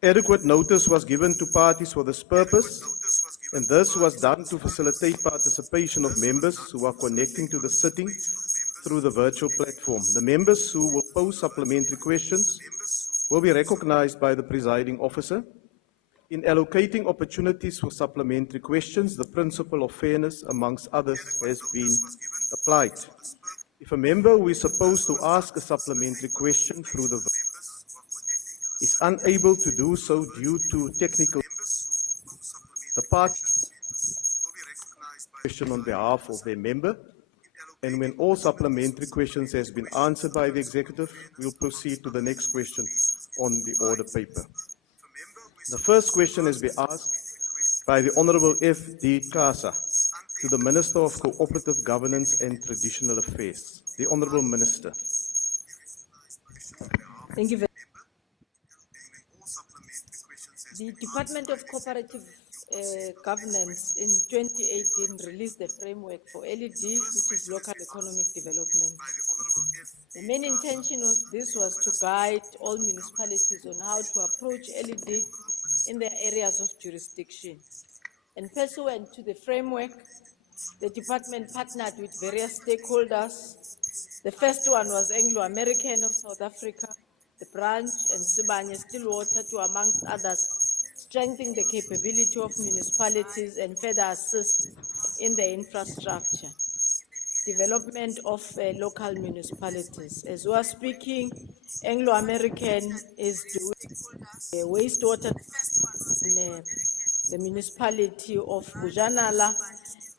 Adequate notice was given to parties for this purpose, and this was done to facilitate participation of members who are connecting to the sitting through the virtual platform. The members who will pose supplementary questions will be recognized by the presiding officer. In allocating opportunities for supplementary questions, the principle of fairness, amongst others, has been applied. If a member who is supposed to ask a supplementary question through the is unable to do so due to technical, the party question on behalf of their member, and when all supplementary questions has been answered by the executive, we'll proceed to the next question on the order paper. The first question has been asked by the Honorable F.D. Kasa to the Minister of Cooperative Governance and Traditional Affairs. The Honorable Minister. Thank you very much. The Department of Cooperative Governance in 2018 released the framework for LED, which is local economic development. The main intention of this was to guide all municipalities on how to approach LED in their areas of jurisdiction. And pursuant to the framework, the department partnered with various stakeholders. The first one was Anglo-American of South Africa, the branch, and Sibanye Stillwater, to, amongst others, strengthen the capability of municipalities and further assist in the infrastructure development of local municipalities. As we are speaking, Anglo-American is doing wastewater in the municipality of Bujanala,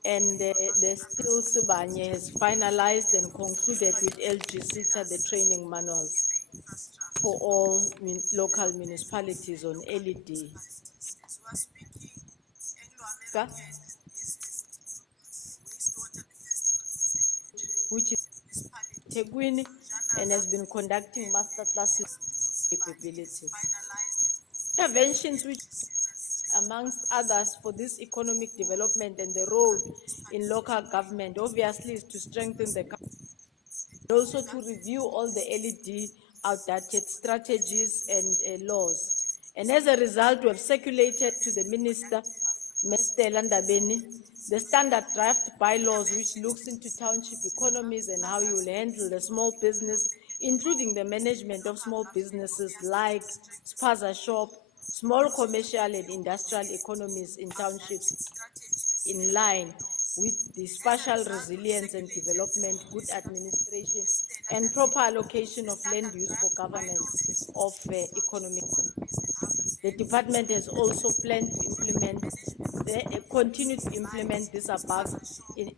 and the Still Sibanye has finalized and concluded with LGCTA the training manuals for all local municipalities on LED. Which is Tegwini and has been conducting master classes capabilities. Interventions which, amongst others, for this economic development and the role in local government, obviously, is to strengthen the government, also to review all the LED outdated strategies and laws. And as a result, we have circulated to the Minister, Mr. Ntshavheni, the standard draft bylaws which looks into township economies and how you will handle the small business, including the management of small businesses like spaza shop, small commercial and industrial economies in townships, in line with the spatial resilience and development, good administration, and proper allocation of land use for governance of economic. The department has also planned to implement, continue to implement these above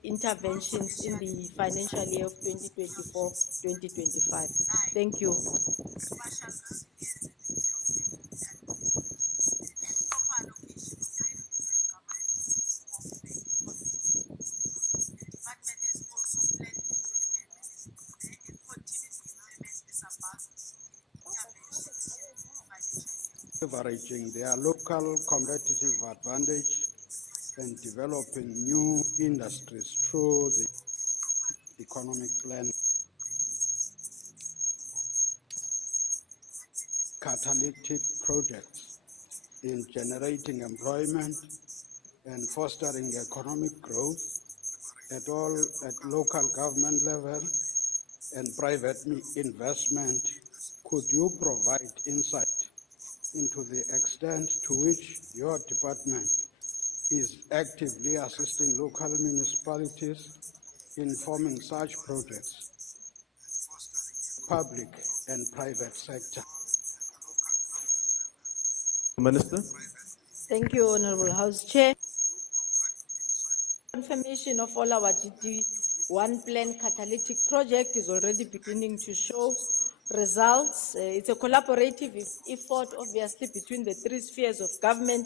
interventions in the financial year of 2024-2025. Thank you. Leveraging their local competitive advantage and developing new industries through the economic plan. Catalytic projects in generating employment and fostering economic growth at local government level and private investment. Could you provide insight into the extent to which your department is actively assisting local municipalities in forming such projects, public and private sector? Minister. Thank you, Honorable House Chair. Confirmation of all our DD1 plan catalytic project is already beginning to show results. It's a collaborative effort, obviously, between the three spheres of government,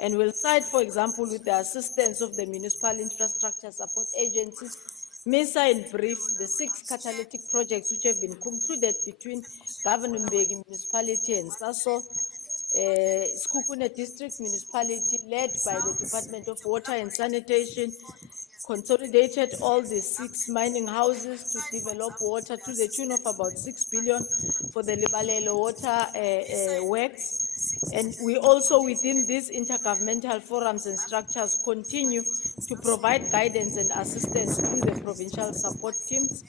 and will side, for example, with the assistance of the Municipal Infrastructure Support Agency, MISA in brief, the 6 catalytic projects which have been concluded between Governormbeki Municipality and Saso, Skukune District Municipality, led by the Department of Water and Sanitation, consolidated all the 6 mining houses to develop water to the tune of about 6 billion for the Libalelo water works. And we also, within these intergovernmental forums and structures, continue to provide guidance and assistance through the provincial support teams,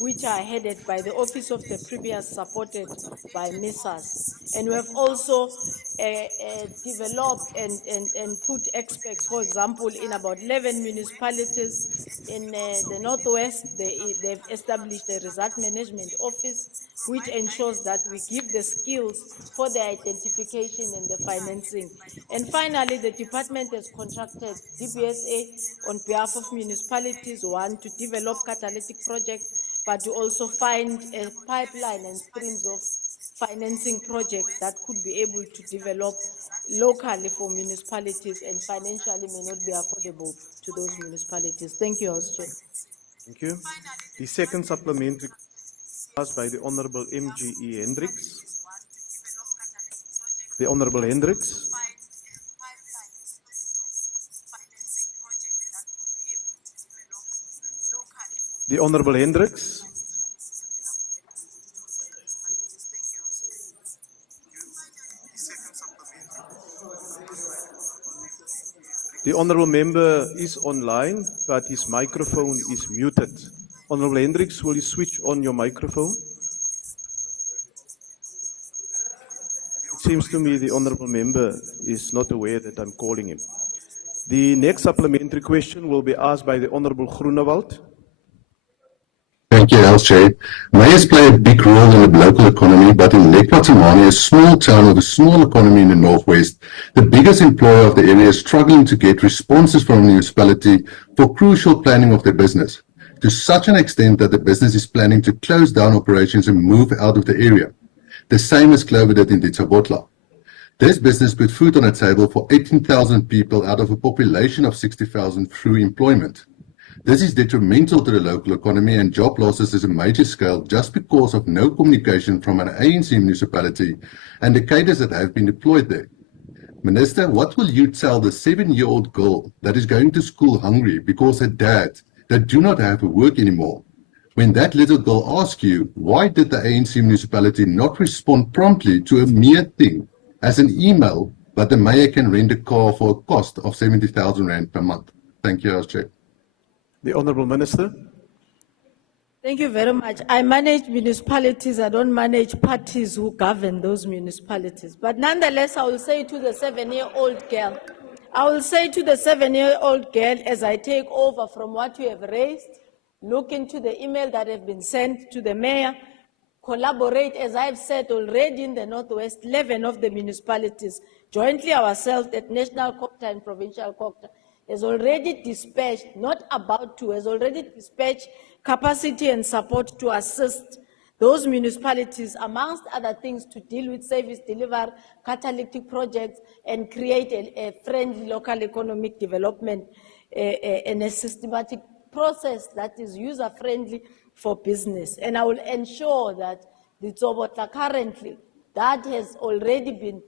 which are headed by the Office of the Premier, supported by MISAS. And we have also developed and put experts, for example, in about 11 municipalities in the Northwest. They've established a result management office, which ensures that we give the skills for the identification and the financing. And finally, the department has contracted DBSA on behalf of municipalities, one, to develop catalytic projects, but to also find a pipeline and streams of financing projects that could be able to develop locally for municipalities and financially may not be affordable to those municipalities. Thank you, House Chair. Thank you. The second supplementary asked by the Honorable M.G.E. Hendricks. The Honorable Hendricks. The Honorable Hendricks. The Honourable Member is online, but his microphone is muted. Honourable Hendricks, will you switch on your microphone? It seems to me the Honourable Member is not aware that I'm calling him. The next supplementary question will be asked by the Honourable Groenewald. Thank you, House Chair. Mayors play a big role in the local economy, but in Lake Watimane, a small town with a small economy in the northwest, the biggest employer of the area is struggling to get responses from the municipality for crucial planning of their business, to such an extent that the business is planning to close down operations and move out of the area. The same as Clover did in Ntshavheni. This business put food on the table for 18,000 people out of a population of 60,000 through employment. This is detrimental to the local economy, and job losses is a major scale just because of no communication from an ANC municipality and the cadres that have been deployed there. Minister, what will you tell the 7-year-old girl that is going to school hungry because her dad that do not have work anymore? When that little girl asks you, why did the ANC municipality not respond promptly to a mere thing as an email, but the mayor can rent a car for a cost of 70,000 Rand per month? Thank you, House Chair. The Honourable Minister. Thank you very much. I manage municipalities. I don't manage parties who govern those municipalities. But nonetheless, I will say to the 7-year-old girl, as I take over from what you have raised, look into the email that have been sent to the mayor, collaborate, as I've said already in the Northwest, 11 of the municipalities, jointly ourselves at National Copter and Provincial Copter, has already dispatched, not about to, has already dispatched capacity and support to assist those municipalities, amongst other things, to deal with service delivery, catalytic projects, and create a friendly local economic development and a systematic process that is user-friendly for business. And I will ensure that the Tsobota currently, that has already been,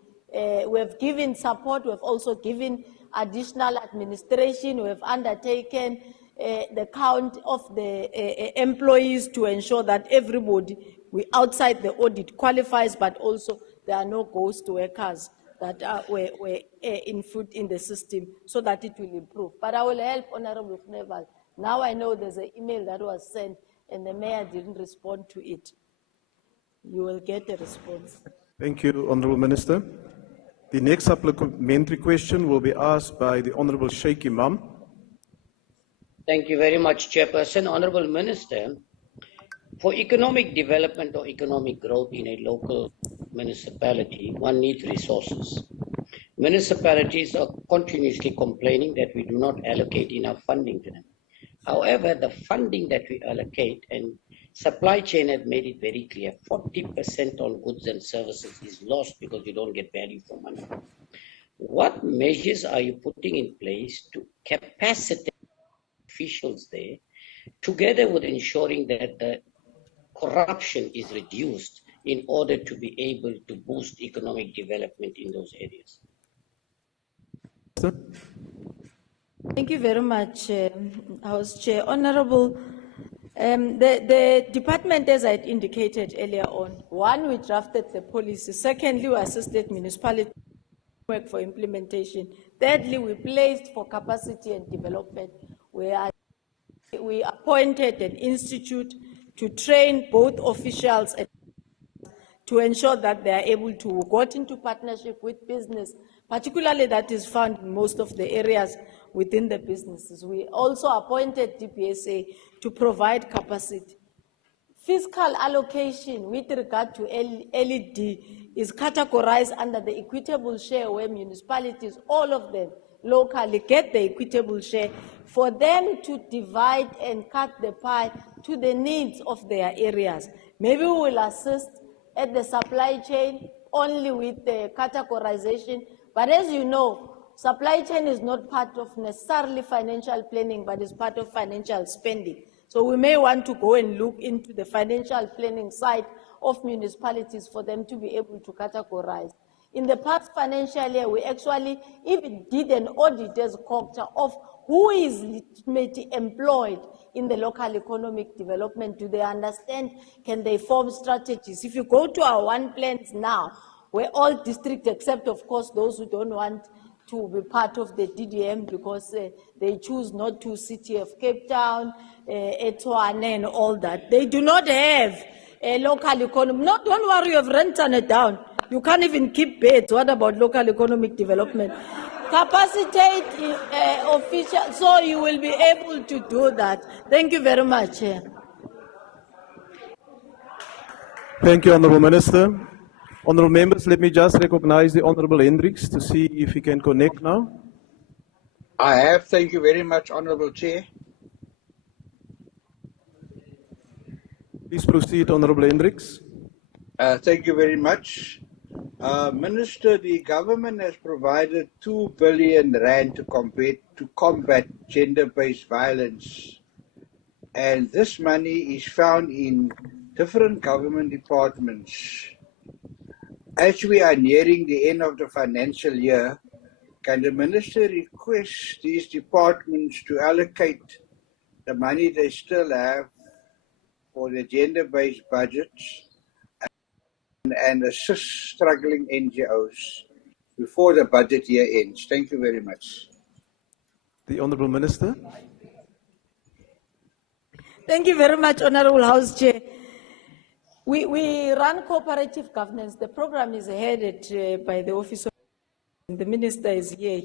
we have given support, we have also given additional administration, we have undertaken the count of the employees to ensure that everybody outside the audit qualifies, but also there are no ghost workers that were in the system, so that it will improve. But I will help Honorable Groenewald. Now I know there's an email that was sent and the mayor didn't respond to it. You will get a response. Thank you, Honourable Minister. The next supplementary question will be asked by the Honourable Sheikh Imam. Thank you very much, Chairperson. Honourable Minister, for economic development or economic growth in a local municipality, one needs resources. Municipalities are continuously complaining that we do not allocate enough funding to them. However, the funding that we allocate, and supply chain have made it very clear, 40% on goods and services is lost because you don't get value for money. What measures are you putting in place to capacitate officials there, together with ensuring that the corruption is reduced in order to be able to boost economic development in those areas? Thank you very much, House Chair. Honorable The department, as I had indicated earlier on, one, we drafted the policy. Secondly, we assisted municipalities work for implementation. Thirdly, we placed for capacity and development. We appointed an institute to train both officials and to ensure that they are able to got into partnership with business, particularly that is found in most of the areas within the businesses. We also appointed DPSA to provide capacity. Fiscal allocation with regard to LED is categorized under the equitable share, where municipalities, all of them locally, get the equitable share for them to divide and cut the pie to the needs of their areas. Maybe we will assist at the supply chain only with the categorization, but as you know, supply chain is not part of necessarily financial planning, but is part of financial spending. So we may want to go and look into the financial planning side of municipalities for them to be able to categorize. In the past financial year, we actually even did an audit as COGTA of who is legitimately employed in the local economic development. Do they understand? Can they form strategies? If you go to our one plans now, where all districts, except of course those who don't want to be part of the DDM because they choose not to, City of Cape Town, Etswana and all that. They do not have a local economy. No, don't worry, you've rented it down. You can't even keep beds. What about local economic development? Capacitate officials, so you will be able to do that. Thank you very much. Thank you, Honourable Minister. Honourable members, let me just recognize the Honourable Hendricks to see if he can connect now. I have. Thank you very much, Honourable Chair. Please proceed, Honourable Hendricks. Thank you very much. Minister, the government has provided 2 billion rand to combat gender-based violence. And this money is found in different government departments. As we are nearing the end of the financial year, can the minister request these departments to allocate the money they still have for the gender-based budgets and assist struggling NGOs before the budget year ends? Thank you very much. The Honourable Minister. Thank you very much, Honourable House Chair. We run cooperative governance. The program is headed by the Office of the Minister is here.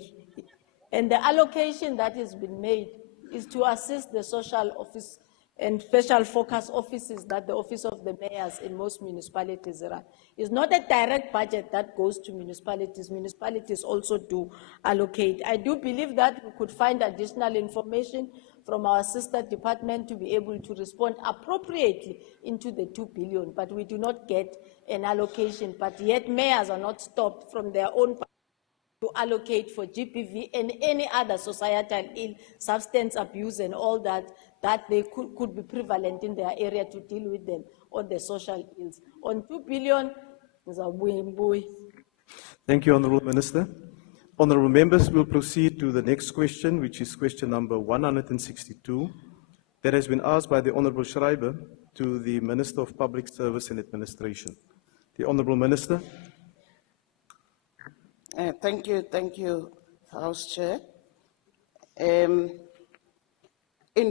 And the allocation that has been made is to assist the social office and special focus offices that the Office of the Mayors in most municipalities run. It's not a direct budget that goes to municipalities. Municipalities also do allocate. I do believe that we could find additional information from our sister department to be able to respond appropriately into the 2 billion, but we do not get an allocation. But yet mayors are not stopped from their own to allocate for GPV and any other societal ill, substance abuse and all that they could be prevalent in their area to deal with them on the social ills. On 2 billion, Thank you, Honourable Minister. Honourable members, will proceed to the next question, which is question number 162, that has been asked by the Honourable Schreiber to the Minister of Public Service and Administration. The Honourable Minister. Thank you, House Chair. In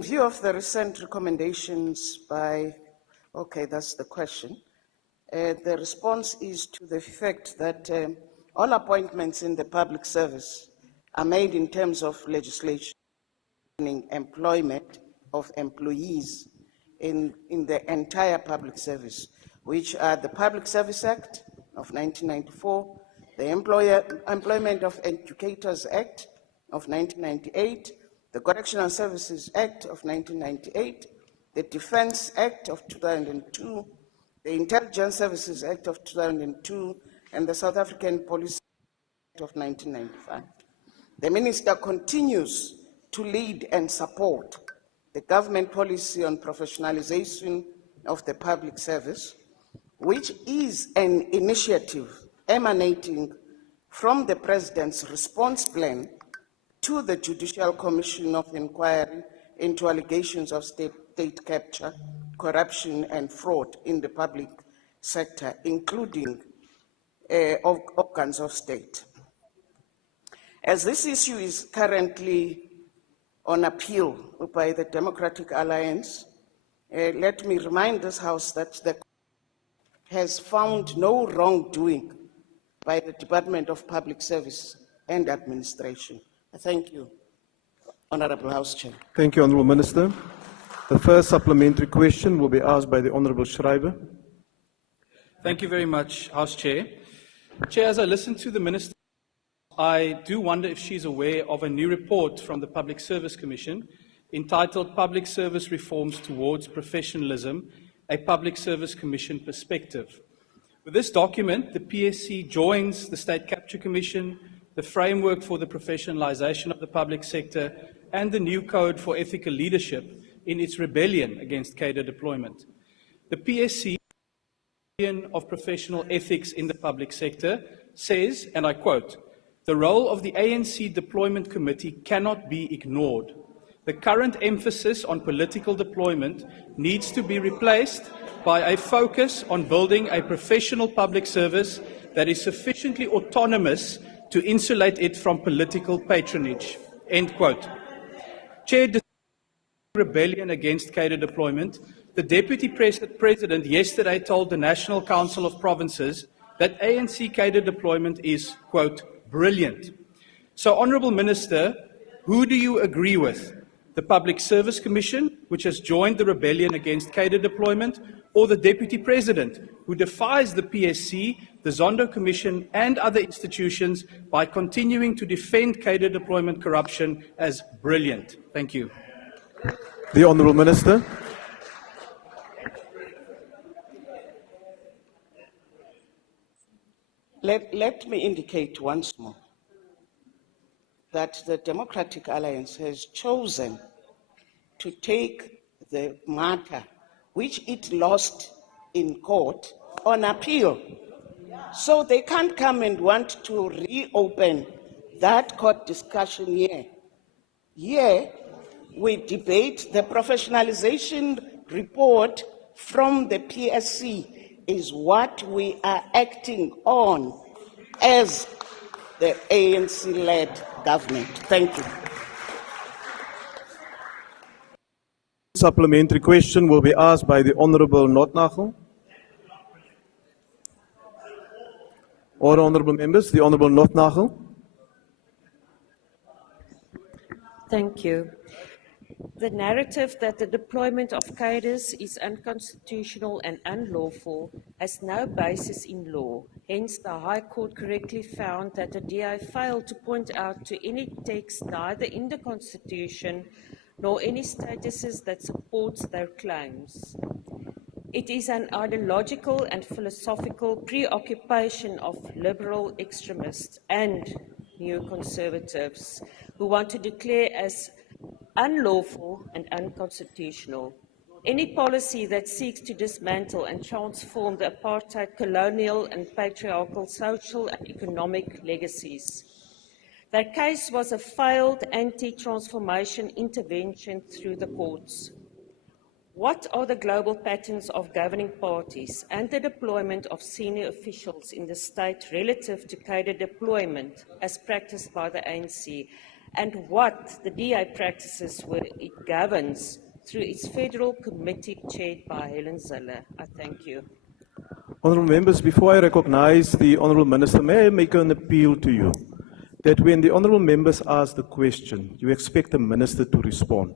view of the recent recommendations by, that's the question. The response is to the effect that all appointments in the public service are made in terms of legislation employment of employees in the entire public service, which are the Public Service Act of 1994, the Employment of Educators Act of 1998, the Correctional Services Act of 1998, the Defense Act of 2002, the Intelligence Services Act of 2002, and the South African Police Act of 1995. The Minister continues to lead and support the government policy on professionalization of the public service, which is an initiative emanating from the President's response plan to the Judicial Commission of Inquiry into allegations of state state capture, corruption and fraud in the public sector, including organs of state. As this issue is currently on appeal by the Democratic Alliance, let me remind this House that the has found no wrongdoing by the Department of Public Service and Administration. Thank you, Honorable House Chair. Thank you, Honourable Minister. The first supplementary question will be asked by the Honourable Schreiber. Thank you very much, House Chair. Chair, as I listen to the Minister, I do wonder if she's aware of a new report from the Public Service Commission entitled Public Service Reforms Towards Professionalism, a Public Service Commission Perspective. With this document, the PSC joins the State Capture Commission, the Framework for the Professionalisation of the Public Sector, and the new Code for Ethical Leadership in its rebellion against cadre deployment. The PSC of Professional Ethics in the Public Sector says, and I quote, "The role of the ANC Deployment Committee cannot be ignored. The current emphasis on political deployment needs to be replaced by a focus on building a professional public service that is sufficiently autonomous to insulate it from political patronage." End quote. Chair, rebellion against cadre deployment, the Deputy President yesterday told the National Council of Provinces that ANC cadre deployment is, quote, brilliant. So, Honourable Minister, who do you agree with? The Public Service Commission, which has joined the rebellion against cadre deployment, or the Deputy President, who defies the PSC, the Zondo Commission and other institutions by continuing to defend cadre deployment corruption as brilliant? Thank you. The Honourable Minister. Let me indicate once more that the Democratic Alliance has chosen to take the matter which it lost in court on appeal. So they can't come and want to reopen that court discussion here. Here, we debate the professionalization report from the PSC is what we are acting on as the ANC-led government. Thank you. Supplementary question will be asked by the Honourable Notnagel. Order, Honourable Members. The Honourable Notnagel. Thank you. The narrative that the deployment of cadres is unconstitutional and unlawful has no basis in law. Hence, the High Court correctly found that the DI failed to point out to any text neither in the Constitution nor any statuses that supports their claims. It is an ideological and philosophical preoccupation of liberal extremists and neoconservatives who want to declare as unlawful and unconstitutional any policy that seeks to dismantle and transform the apartheid colonial and patriarchal social and economic legacies. Their case was a failed anti-transformation intervention through the courts. What are the global patterns of governing parties and the deployment of senior officials in the state relative to cadre deployment as practiced by the ANC, and what the DA practices where it governs through its federal committee chaired by Helen Zille? I thank you. Honourable Members, before I recognise the Honourable Minister, may I make an appeal to you that when the Honourable Members ask the question, you expect the Minister to respond.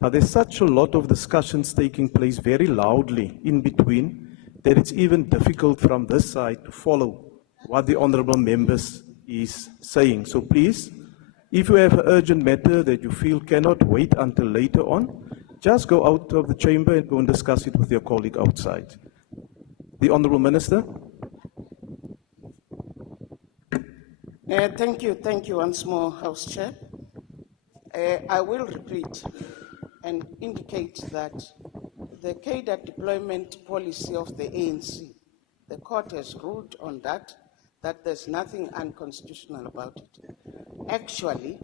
But there's such a lot of discussions taking place very loudly in between that it's even difficult from this side to follow what the Honourable Members is saying. So please, if you have an urgent matter that you feel cannot wait until later on, just go out of the chamber and go and discuss it with your colleague outside. The Honourable Minister. Thank you once more, House Chair. I will repeat and indicate that the cadre deployment policy of the ANC, the court has ruled on that there's nothing unconstitutional about it. Actually,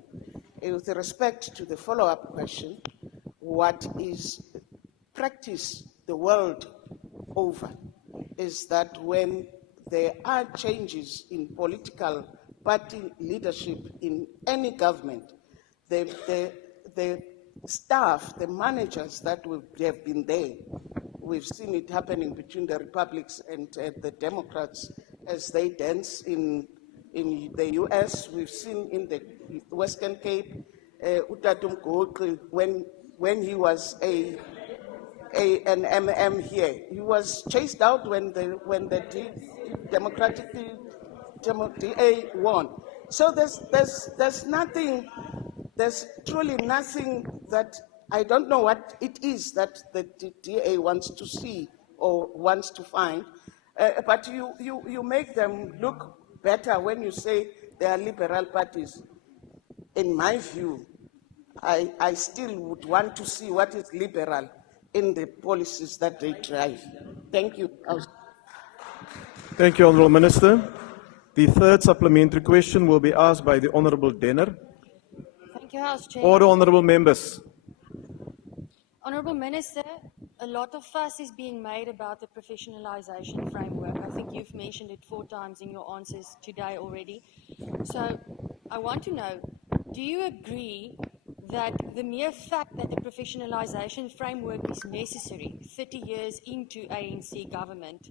with respect to the follow-up question, what is practice the world over is that when there are changes in political party leadership in any government, the staff, the managers that have been there, we've seen it happening between the Republics and the Democrats as they dance in the US. We've seen in the Western Cape, Utatum Gokri, when he was an MM here, he was chased out when the Democratic DA won. So there's nothing, there's truly nothing that, I don't know what it is that the DA wants to see or wants to find, but you make them look better when you say they are liberal parties. In my view, I still would want to see what is liberal in the policies that they drive. Thank you. Thank you, Honourable Minister. The third supplementary question will be asked by the Honourable Denner. Thank you, House Chair. Order, Honourable Members. Honourable Minister, a lot of fuss is being made about the professionalisation framework. I think you've mentioned it 4 times in your answers today already. So I want to know, do you agree that the mere fact that the professionalisation framework is necessary 30 years into ANC government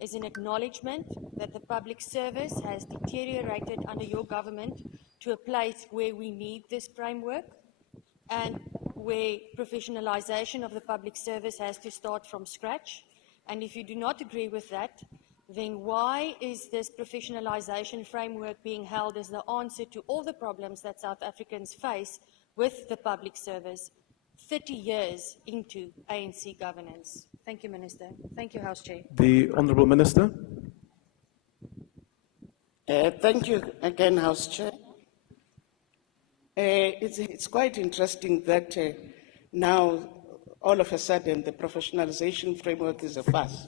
is an acknowledgement that the public service has deteriorated under your government to a place where we need this framework and where professionalisation of the public service has to start from scratch? And if you do not agree with that, then why is this professionalisation framework being held as the answer to all the problems that South Africans face with the public service 30 years into ANC governance? Thank you, Minister. Thank you, House Chair. The Honourable Minister. Thank you again, House Chair. It's quite interesting that now, all of a sudden, the professionalisation framework is a fuss.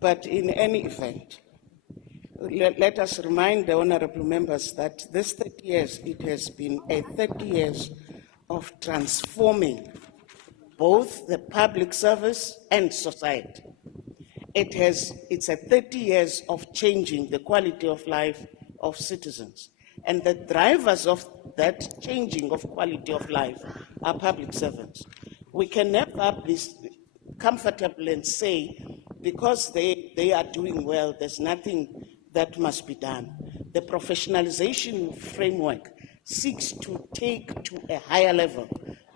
But in any event, let us remind the honourable members that this 30 years, it has been a 30 years of transforming both the public service and society. It's a 30 years of changing the quality of life of citizens. And the drivers of that changing of quality of life are public servants. We can never be comfortable and say, because they are doing well, there's nothing that must be done. The professionalization framework seeks to take to a higher level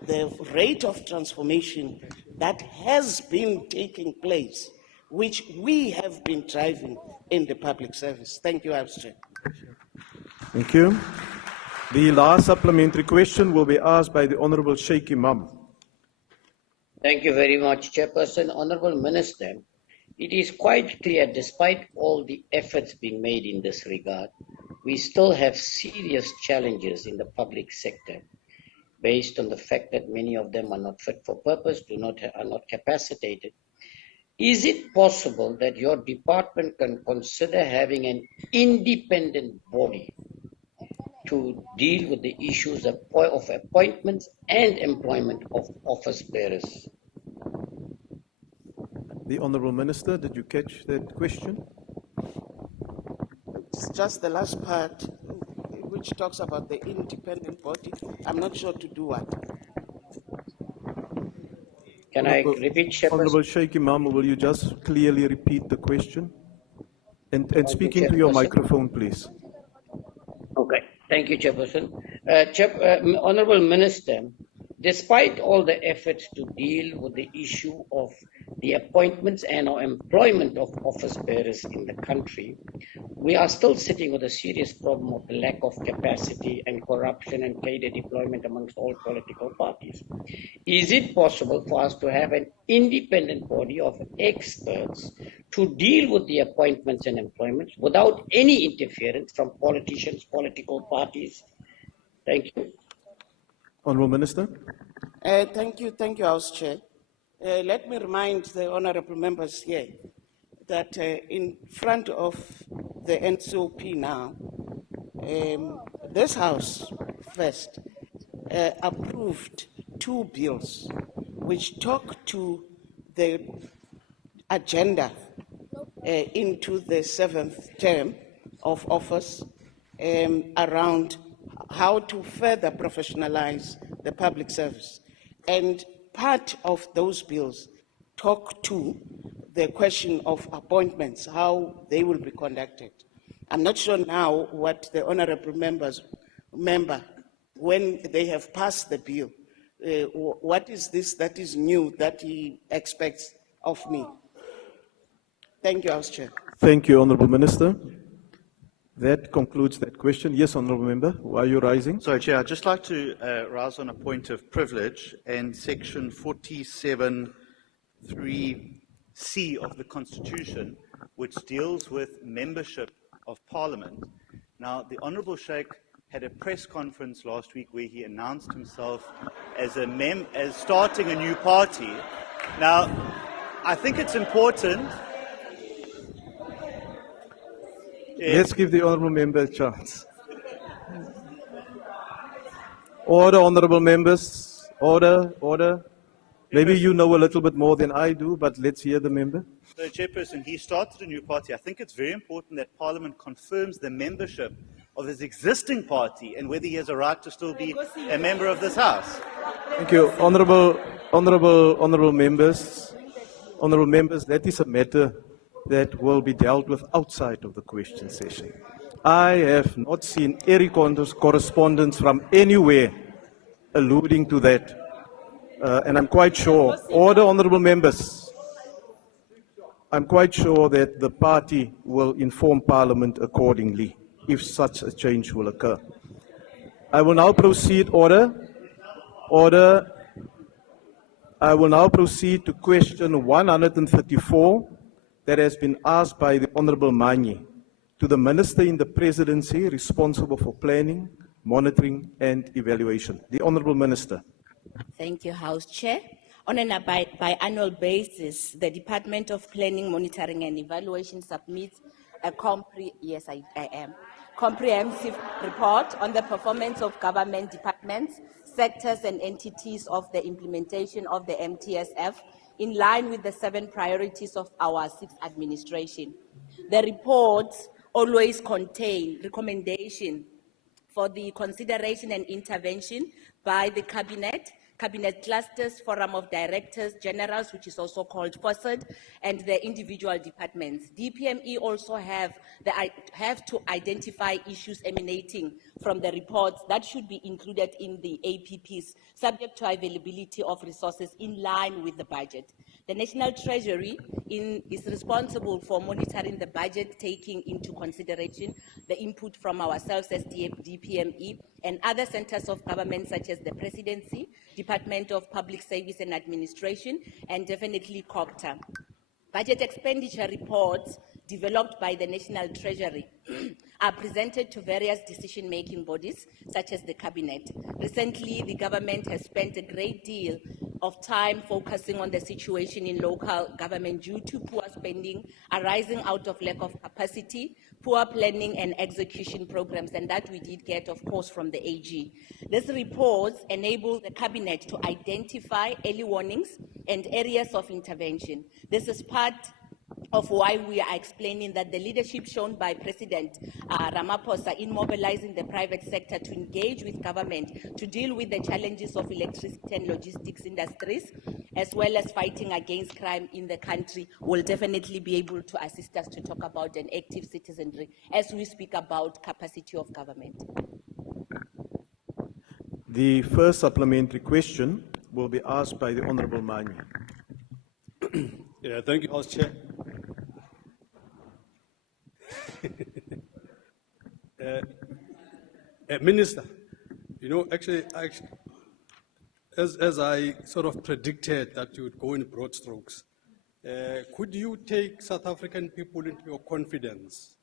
the rate of transformation that has been taking place, which we have been driving in the public service. Thank you, House Chair. Thank you. The last supplementary question will be asked by the Honourable Sheikh Imam. Thank you very much, Chairperson. Honourable Minister, it is quite clear, despite all the efforts being made in this regard, we still have serious challenges in the public sector, based on the fact that many of them are not fit for purpose, are not capacitated. Is it possible that your department can consider having an independent body to deal with the issues of appointments and employment of office bearers? The Honourable Minister, did you catch that question? It's just the last part, which talks about the independent body. I'm not sure to do what. Can I repeat, Chairperson? Honourable Sheikh Imam, will you just clearly repeat the question? And speak into your Chairperson. microphone, please. Okay. Thank you, Chairperson. Honourable Minister, despite all the efforts to deal with the issue of the appointments and or employment of office bearers in the country, we are still sitting with a serious problem of the lack of capacity and corruption and cadre deployment amongst all political parties. Is it possible for us to have an independent body of experts to deal with the appointments and employments without any interference from politicians, political parties? Thank you. Honourable Minister. Thank you, House Chair. Let me remind the honourable members here that in front of the NCOP now, this House first approved 2 bills which talk to the agenda into the 7th term of office around how to further professionalize the public service. And part of those bills talk to the question of appointments, how they will be conducted. I'm not sure now what the honorable member, when they have passed the bill, what is this that is new that he expects of me? Thank you, House Chair. Thank you, Honourable Minister. That concludes that question. Yes, Honourable Member, why are you rising? Sorry, Chair, I'd just like to rise on a point of privilege and Section 47(3)(c) of the Constitution, which deals with membership of Parliament. Now, the Honourable Sheikh had a press conference last week where he announced himself as starting a new party. Now, I think it's important. Let's give the Honourable Member a chance. Order, Honourable Members. Order, order. Maybe you know a little bit more than I do, but let's hear the member. So, Chairperson, he started a new party. I think it's very important that Parliament confirms the membership of his existing party and whether he has a right to still be a member of this House. Thank you. Honourable members, that is a matter that will be dealt with outside of the question session. I have not seen any correspondence from anywhere alluding to that. And I'm quite sure, order, honourable members, I'm quite sure that the party will inform Parliament accordingly if such a change will occur. I will now proceed, order. I will now proceed to question 134 that has been asked by the Honourable Manyi to the Minister in the Presidency responsible for planning, monitoring and evaluation. The Honourable Minister. Thank you, House Chair. On an biannual basis, the Department of Planning, Monitoring and Evaluation submits a comprehensive report on the performance of government departments, sectors and entities of the implementation of the MTSF in line with the 7 priorities of our 6th administration. The reports always contain recommendations for the consideration and intervention by the Cabinet clusters, Forum of Directors Generals, which is also called FOSSED, and the individual departments. DPME also have to identify issues emanating from the reports that should be included in the APPs, subject to availability of resources in line with the budget. The National Treasury is responsible for monitoring the budget, taking into consideration the input from ourselves as DPME and other centers of government such as the Presidency, Department of Public Service and Administration, and definitely COPTA. Budget expenditure reports developed by the National Treasury are presented to various decision-making bodies, such as the Cabinet. Recently, the government has spent a great deal of time focusing on the situation in local government due to poor spending arising out of lack of capacity, poor planning and execution programs, and that we did get, of course, from the AG. These reports enable the Cabinet to identify early warnings and areas of intervention. This is part of why we are explaining that the leadership shown by President Ramaphosa in mobilizing the private sector to engage with government to deal with the challenges of electricity and logistics industries, as well as fighting against crime in the country, will definitely be able to assist us to talk about an active citizenry as we speak about capacity of government. The first supplementary question will be asked by the Honourable Manyi. Yeah, thank you, House Chair. Minister, you know, actually, as I sort of predicted that you would go in broad strokes, could you take South African people into your confidence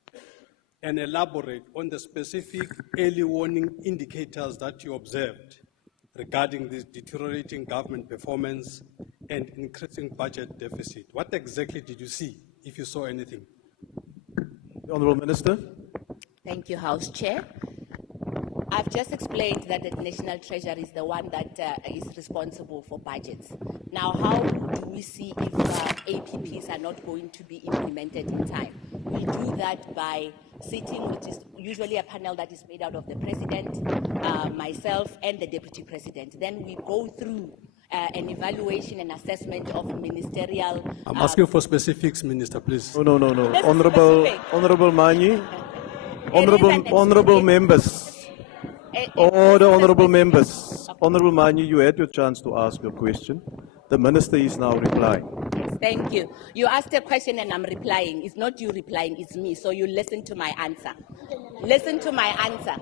and elaborate on the specific early warning indicators that you observed regarding this deteriorating government performance and increasing budget deficit? What exactly did you see, if you saw anything? The Honourable Minister. Thank you, House Chair. I've just explained that the National Treasury is the one that is responsible for budgets. Now, how do we see if APPs are not going to be implemented in time? We do that by sitting, which is usually a panel that is made out of the President, myself, and the Deputy President. Then we go through an evaluation and assessment of ministerial... I'm asking for specifics, Minister, please. No. Honorable Mani, honorable members. Order, honorable members. Honorable Mani, you had your chance to ask your question. The minister is now replying. Yes, thank you. You asked a question and I'm replying. It's not you replying, it's me. So you listen to my answer. Listen to my answer.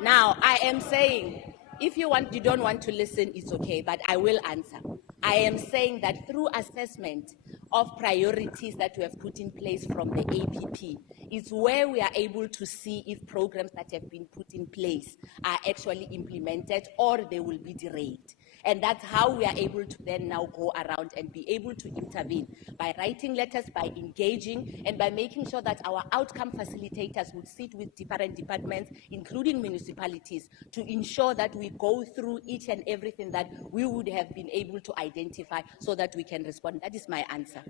Now, I am saying, if you don't want to listen, it's okay, but I will answer. I am saying that through assessment of priorities that we have put in place from the APP is where we are able to see if programs that have been put in place are actually implemented or they will be derailed. And that's how we are able to then now go around and be able to intervene by writing letters, by engaging, and by making sure that our outcome facilitators would sit with different departments, including municipalities, to ensure that we go through each and everything that we would have been able to identify so that we can respond. That is my answer.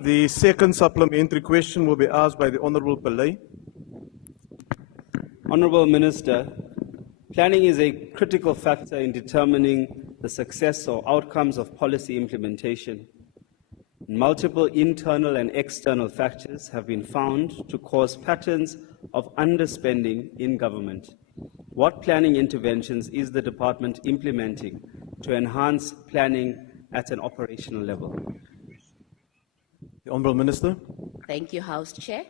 The second supplementary question will be asked by the Honorable Pillay. Honourable Minister, planning is a critical factor in determining the success or outcomes of policy implementation. Multiple internal and external factors have been found to cause patterns of underspending in government. What planning interventions is the department implementing to enhance planning at an operational level? The Honourable Minister. Thank you, House Chair.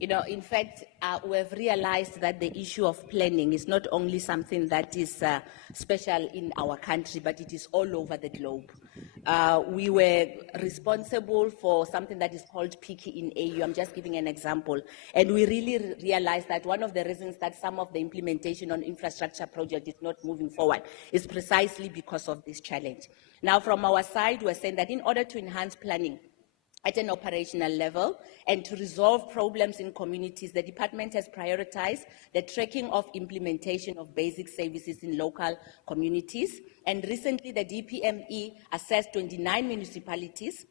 In fact, we have realized that the issue of planning is not only something that is special in our country, but it is all over the globe. We were responsible for something that is called PIKI in AU. I'm just giving an example. And we really realized that one of the reasons that some of the implementation on infrastructure project is not moving forward is precisely because of this challenge. Now, from our side, we're saying that in order to enhance planning at an operational level and to resolve problems in communities, the department has prioritized the tracking of implementation of basic services in local communities. And recently, the DPME assessed 29 municipalities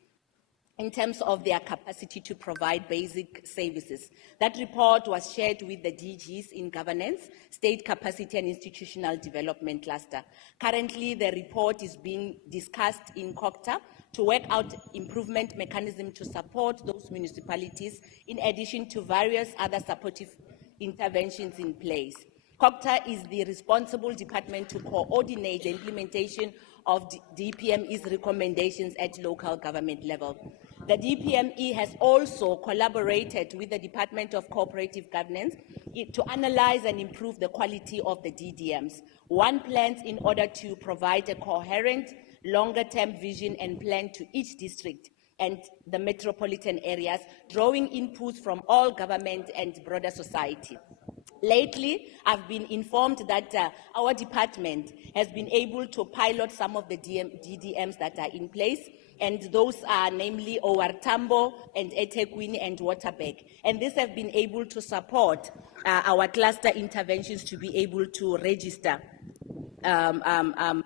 in terms of their capacity to provide basic services. That report was shared with the DGs in governance, state capacity and institutional development cluster. Currently, the report is being discussed in COCTA to work out improvement mechanism to support those municipalities, in addition to various other supportive interventions in place. COCTA is the responsible department to coordinate the implementation of DPME's recommendations at local government level. The DPME has also collaborated with the Department of Cooperative Governance to analyze and improve the quality of the DDMs. One plans in order to provide a coherent, longer-term vision and plan to each district and the metropolitan areas, drawing inputs from all government and broader society. Lately, I've been informed that our department has been able to pilot some of the DDMs that are in place, and those are namely OR Tambo and eThekwini and Waterberg. And this have been able to support our cluster interventions to be able to register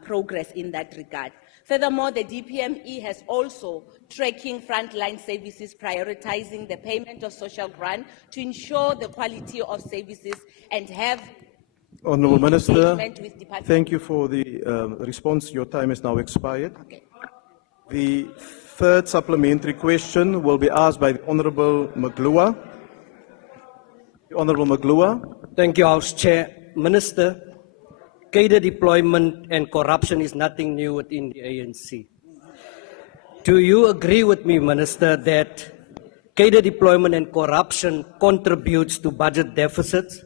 progress in that regard. Furthermore, the DPME has also tracking frontline services, prioritizing the payment of social grant to ensure the quality of services and have Honourable Minister, thank you for the response. Your time has now expired. Okay. The third supplementary question will be asked by the Honourable Maglua. The Honourable Maglua. Thank you, House Chair. Minister, cadre deployment and corruption is nothing new within the ANC. Do you agree with me, Minister, that cadre deployment and corruption contributes to budget deficits,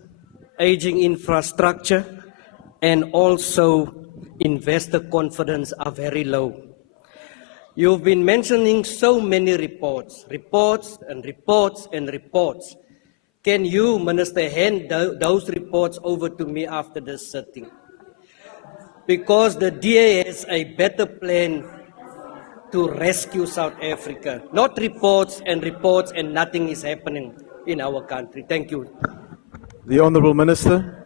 aging infrastructure, and also investor confidence are very low? You've been mentioning so many reports. Can you, Minister, hand those reports over to me after this sitting? Because the DA has a better plan to rescue South Africa. Not reports and nothing is happening. in our country. Thank you. The Honourable Minister.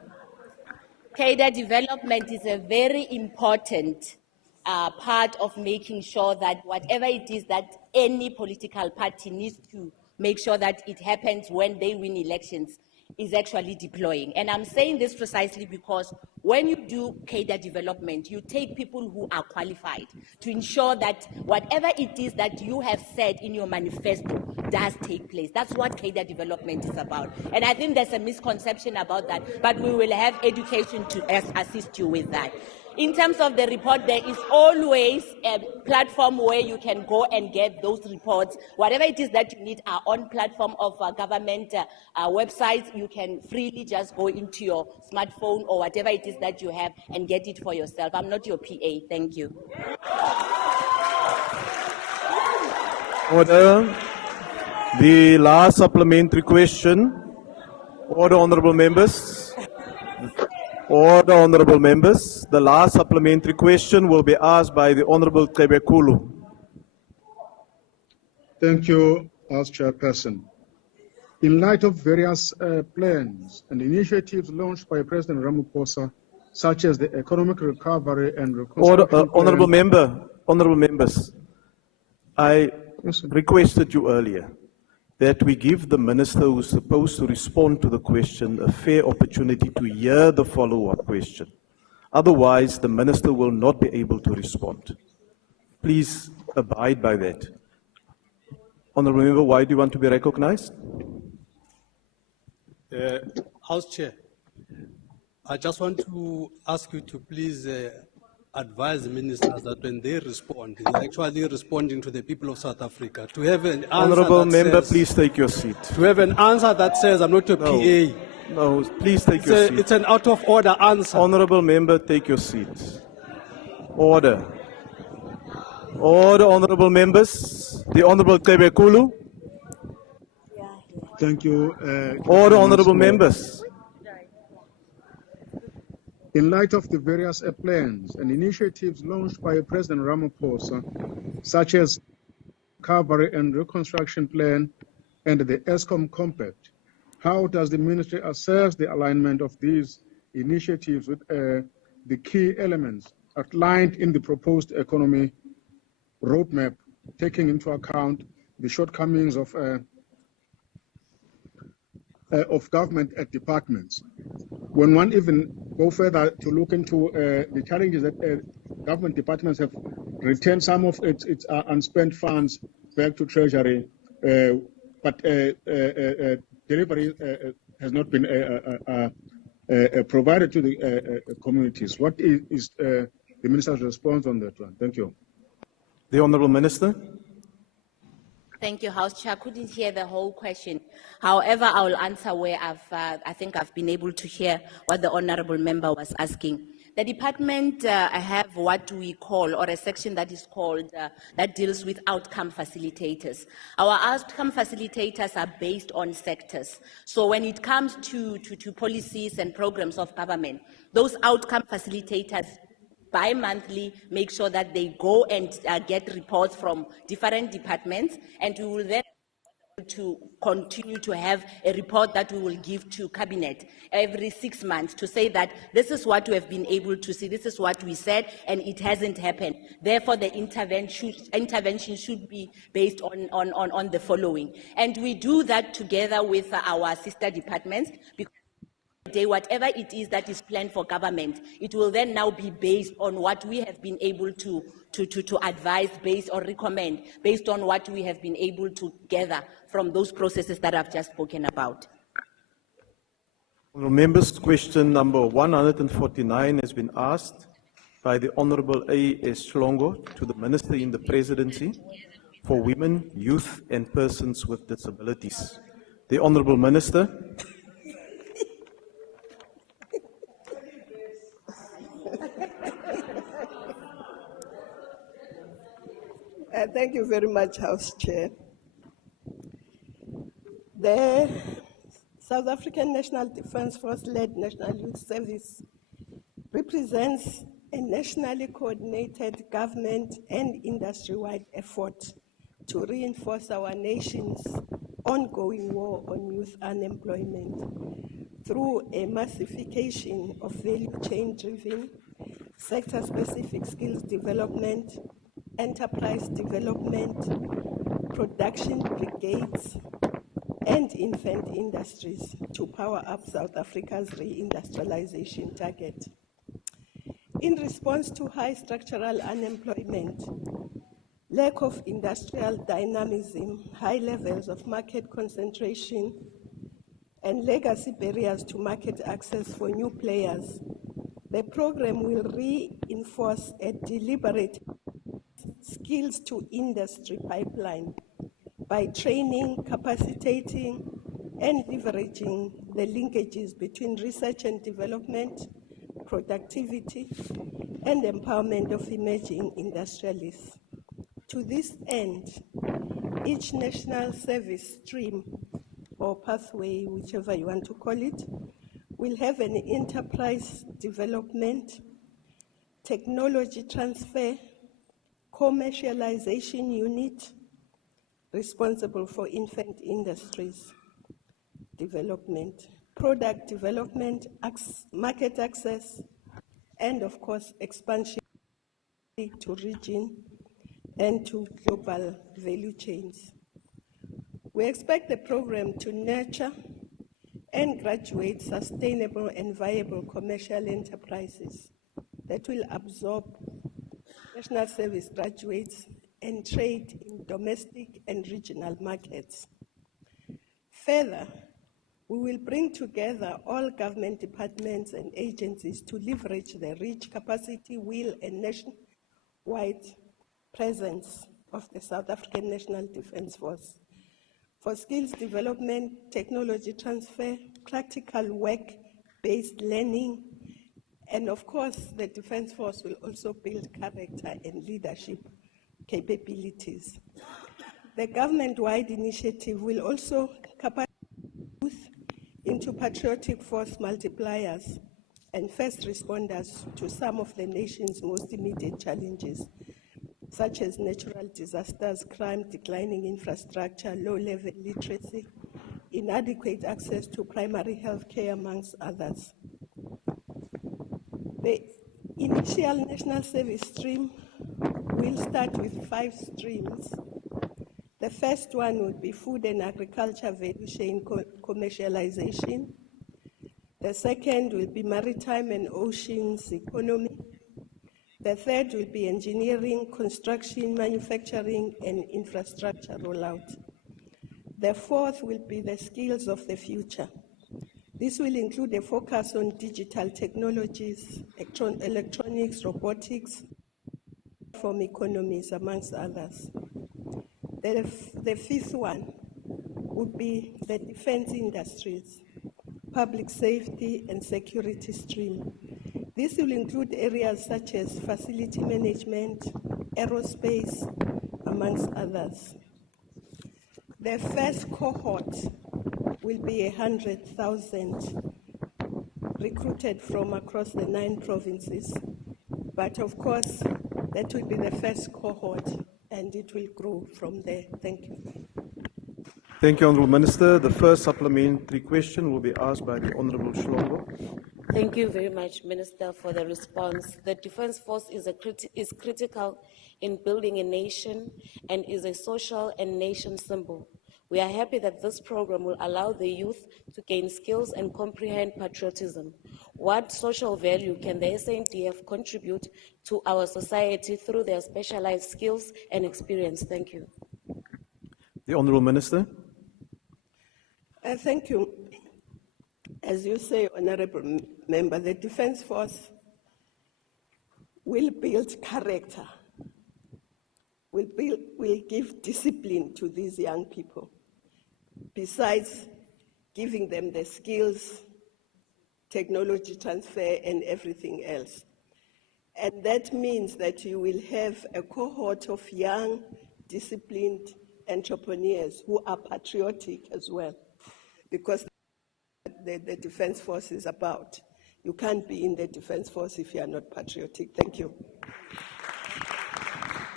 Cadre development is a very important part of making sure that whatever it is that any political party needs to make sure that it happens when they win elections is actually deploying. And I'm saying this precisely because when you do cadre development, you take people who are qualified to ensure that whatever it is that you have said in your manifesto does take place. That's what cadre development is about. And I think there's a misconception about that, but we will have education to assist you with that. In terms of the report, there is always a platform where you can go and get those reports. Whatever it is that you need are on platform of government websites. You can freely just go into your smartphone or whatever it is that you have and get it for yourself. I'm not your PA. Thank you. Order. The last supplementary question. Order, honourable members. Order, honourable members. The last supplementary question will be asked by the Honourable Ntshavheni. Thank you, House Chairperson. In light of various plans and initiatives launched by President Ramaphosa, such as the economic recovery and reconstruction Honourable members, I requested you earlier that we give the minister who is supposed to respond to the question a fair opportunity to hear the follow-up question. Otherwise, the minister will not be able to respond. Please abide by that. Honourable member, why do you want to be recognized? House Chair, I just want to ask you to please advise the ministers that when they respond, they're actually responding to the people of South Africa. To have an answer Honourable that member, says, please take your seat. To have an answer that says, I'm not your PA. No, please take your seat. It's an out of order answer. Honourable member, take your seat. Order. Order, honourable members. The Honourable Ntshavheni. Thank you. Order, honourable members. In light of the various plans and initiatives launched by President Ramaphosa, such as Recovery and Reconstruction Plan and the ESCOM Compact, how does the ministry assess the alignment of these initiatives with the key elements outlined in the proposed economy roadmap, taking into account the shortcomings of government departments? When one even go further to look into the challenges that government departments have returned some of its unspent funds back to Treasury, but delivery has not been provided to the communities. What is the minister's response on that one? Thank you. The Honourable Minister. Thank you, House Chair. I couldn't hear the whole question. However, I will answer where I think I've been able to hear what the Honourable Member was asking. The department have what we call, or a section that is called, that deals with outcome facilitators. Our outcome facilitators are based on sectors. So when it comes to policies and programs of government, those outcome facilitators bi-monthly make sure that they go and get reports from different departments, and we will then to continue to have a report that we will give to cabinet every 6 months to say that this is what we have been able to see, this is what we said, and it hasn't happened. Therefore, the intervention should be based on the following. And we do that together with our sister departments, because whatever it is that is planned for government, it will then now be based on what we have been able to advise based or recommend based on what we have been able to gather from those processes that I've just spoken about. Honourable members, question number 149 has been asked by the Honourable A.S. Shlongo to the Minister in the Presidency for Women, Youth and Persons with Disabilities. The Honourable Minister. Thank you very much, House Chair. The South African National Defence Force-led National Youth Service represents a nationally coordinated government and industry-wide effort to reinforce our nation's ongoing war on youth unemployment through a massification of value chain driven, sector specific skills development, enterprise development, production brigades, and infant industries to power up South Africa's reindustrialization target. In response to high structural unemployment, lack of industrial dynamism, high levels of market concentration, and legacy barriers to market access for new players, the program will reinforce a deliberate skills to industry pipeline by training, capacitating, and leveraging the linkages between research and development, productivity, and empowerment of emerging industrialists. To this end, each national service stream or pathway, whichever you want to call it, will have an enterprise development, technology transfer, commercialization unit responsible for infant industries development, product development, market access, and of course expansion to region and to global value chains. We expect the program to nurture and graduate sustainable and viable commercial enterprises that will absorb national service graduates and trade in domestic and regional markets. Further, we will bring together all government departments and agencies to leverage the rich capacity, will, and nationwide presence of the South African National Defence Force for skills development, technology transfer, practical work-based learning, and of course, the Defence Force will also build character and leadership capabilities. The government-wide initiative will also capacity youth into patriotic force multipliers and first responders to some of the nation's most immediate challenges, such as natural disasters, crime, declining infrastructure, low-level literacy, inadequate access to primary health care, amongst others. The initial national service stream will start with 5 streams. The first one would be food and agriculture value chain commercialization. The second will be maritime and oceans economy. The third will be engineering, construction, manufacturing, and infrastructure rollout. The fourth will be the skills of the future. This will include a focus on digital technologies, electronics, robotics, platform economies, amongst others. The fifth one would be the defense industries, public safety and security stream. This will include areas such as facility management, aerospace, amongst others. The first cohort will be 100,000 recruited from across the 9 provinces. But of course, that will be the first cohort and it will grow from there. Thank you. Thank you, Honourable Minister. The first supplementary question will be asked by the Honourable Shlongo. Thank you very much, Minister, for the response. The Defence Force is critical in building a nation and is a social and nation symbol. We are happy that this program will allow the youth to gain skills and comprehend patriotism. What social value can the SANDF contribute to our society through their specialized skills and experience? Thank you. The Honourable Minister. Thank you. As you say, Honourable Member, the Defence Force will build character, will give discipline to these young people, besides giving them the skills, technology transfer, and everything else. And that means that you will have a cohort of young, disciplined entrepreneurs who are patriotic as well, because the Defence Force is about. You can't be in the Defence Force if you are not patriotic. Thank you.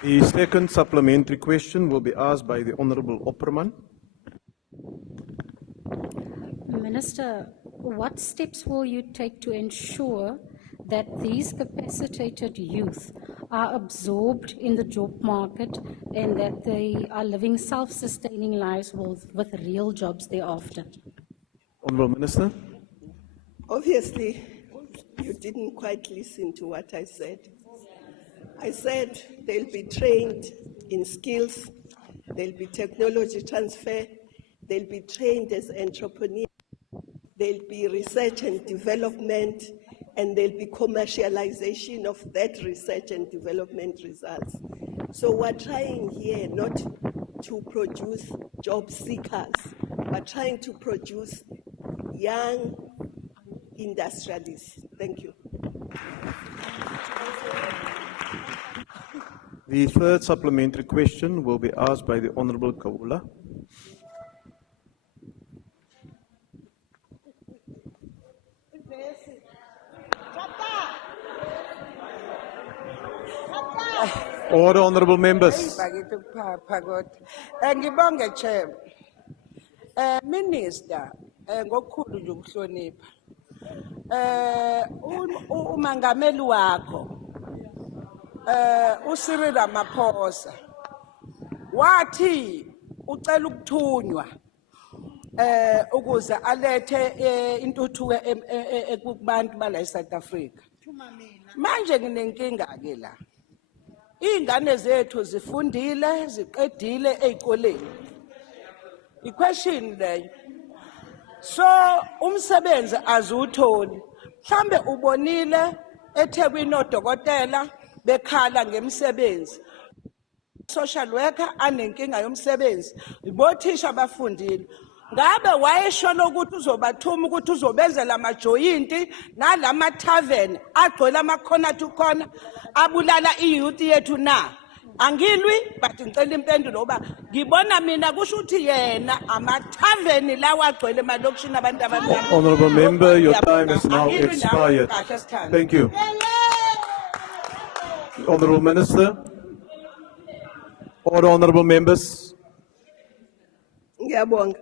The second supplementary question will be asked by the Honourable Opperman. Minister, what steps will you take to ensure that these capacitated youth are absorbed in the job market and that they are living self-sustaining lives with real jobs thereafter? Honourable Minister. Obviously, you didn't quite listen to what I said. I said they'll be trained in skills, there'll be technology transfer, they'll be trained as entrepreneurs, there'll be research and development, and there'll be commercialization of that research and development results. So we're trying here not to produce job seekers, but trying to produce young industrialists. Thank you. The third supplementary question will be asked by the Honourable Kawula. Order, honourable members. Ngibonge Chair. Minister, ngokukhulu nje ukuhlonipha. Umangameli wakho uCyril Ramaphosa wathi ucela ukuthunywa ukuze alethe intuthuko kubantu bala eSouth Africa. Manje nginenkinga ke la. Ingane zethu zifundile, ziqedile ezikoleni. Iquestion leyo. So umsebenzi azutholi. Mhlambe ubonile eThekwini odokotela bekhala ngemsebenzi. Social worker anenkinga yomsebenzi. Ibothisha abafundile. Ngabe wayeshona ukuthi uzobathuma ukuthi uzobenzela amajoyinti nalama tavern agcwele amakhona to corner abulala iyouth yethu na. Angilwi but ngicela impendulo ngoba ngibona mina kusho ukuthi yena amathaveni lawa agcwele emalokishini abantu abadala. Honourable member, your time is now expired. Thank you. Honourable Minister. Order, honourable members. Ngiyabonga.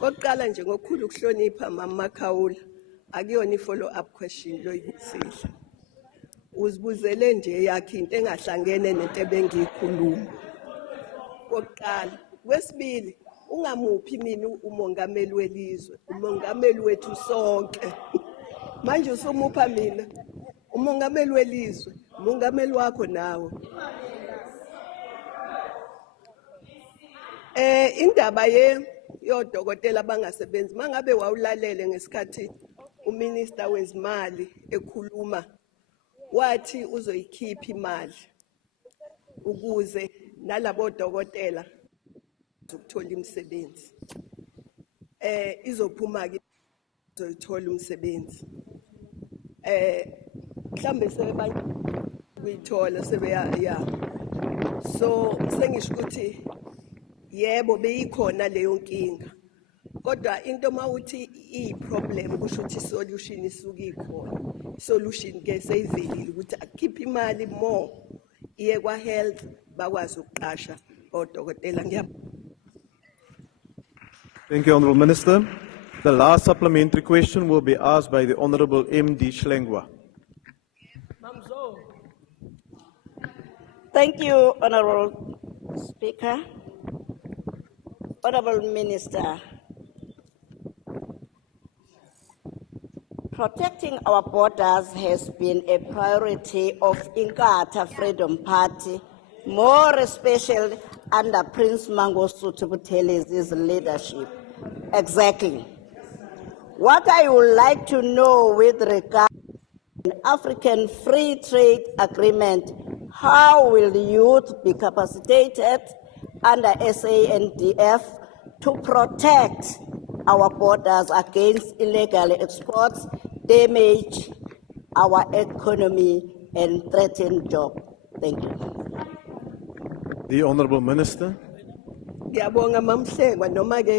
Kokuqala nje ngokukhulu ukuhlonipha Mama Makhawula akuyona i-follow up question loyibusile. Uzibuzele nje yakhe into engahlangene nento ebengiyikhuluma. Kokuqala, kwesibili ungamuphi mina umongameli welizwe, umongameli wethu sonke. Manje usumupha mina umongameli welizwe, umongameli wakho nawe. Indaba yodokotela abangasebenzi mangabe wawulalele ngesikhathi uminister wezimali ekhuluma wathi uzoyikhipha imali ukuze nalabo dokotela ukuthola imisebenzi izophuma ke uzothola umsebenzi mhlambe sebanye kuyithola sebeya so sengisho ukuthi yebo beyikhona leyo nkinga kodwa into mawuthi i-problem kusho ukuthi solution isuka ikhona solution ke seyivelile ukuthi akhiphe imali more iye kwa health bakwazi ukuqasha odokotela. Thank you, Honourable Minister. The last supplementary question will be asked by the Honourable M.D. Schlengwa. Thank you, Honourable Speaker. Honourable Minister, protecting our borders has been a priority of Inkatha Freedom Party, more especially under Prince Mangosuthu Buthelez's leadership. Exactly. What I would like to know with regard to an African Free Trade Agreement, how will the youth be capacitated under SANDF to protect our borders against illegal exports, damage our economy, and threaten jobs? Thank you. The Honourable Minister.